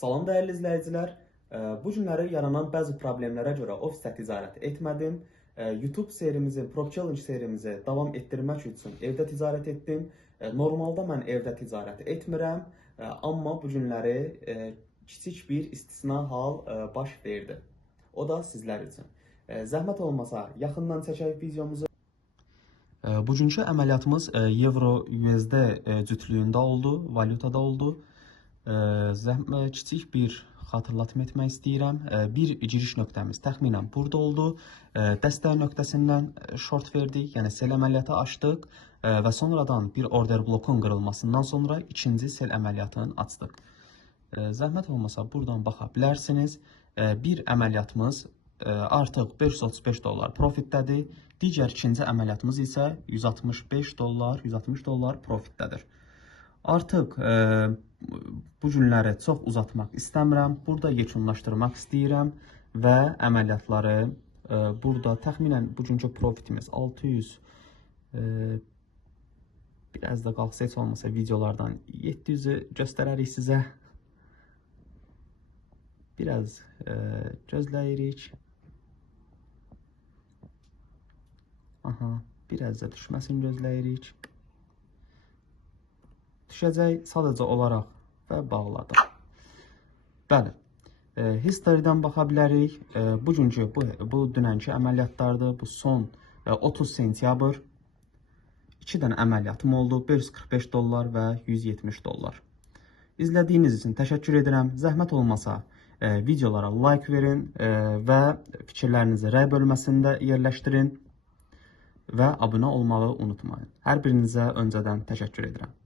Salam dəyərli izləyicilər. Bu günləri yaranan bəzi problemlərə görə ofisdə ticarət etmədim. YouTube serimizin, Pro Challenge serimizi davam etdirmək üçün evdə ticarət etdim. Normalda mən evdə ticarət etmirəm, amma bu günləri kiçik bir istisna hal baş verdi. O da sizlər üçün. Zəhmət olmasa yaxından çəkək videomuzu. Bugünkü əməliyyatımız Euro-USD cütlüyündə oldu, valyutada oldu. Kiçik bir xatırlatma etmək istəyirəm. Bir giriş nöqtəmiz təxminən burada oldu. Dəstək nöqtəsindən short verdik, yəni sell əməliyyatı açdıq və sonradan bir order blokun qırılmasından sonra ikinci sell əməliyyatını açdıq. Zəhmət olmasa buradan baxa bilərsiniz. Bir əməliyyatımız artıq 535 dollar profitdədir. Digər ikinci əməliyyatımız isə 165 dollar, 160 dollar profitdədir. Artıq bu günləri çox uzatmaq istəmirəm. Burada yekunlaşdırmaq istəyirəm və əməliyyatları burada təxminən bugünkü profitimiz 600 biraz da qalxsa heç olmasa videolardan 700'ü göstərərik sizə. Biraz gözləyirik. Aha, biraz da düşməsini gözləyirik. Düşəcək sadəcə olaraq və bağladıq. Bəli, history'dən baxa bilərik. Bugünkü bu dünənki əməliyyatlardır. Bu son 30 sentyabr. 2 dənə əməliyyatım oldu. 545 dollar və 170 dollar. İzlədiyiniz üçün təşəkkür edirəm. Zəhmət olmasa videolara like verin və fikirlərinizi rəy bölməsində yerləşdirin və abunə olmağı unutmayın. Hər birinizə öncədən təşəkkür edirəm.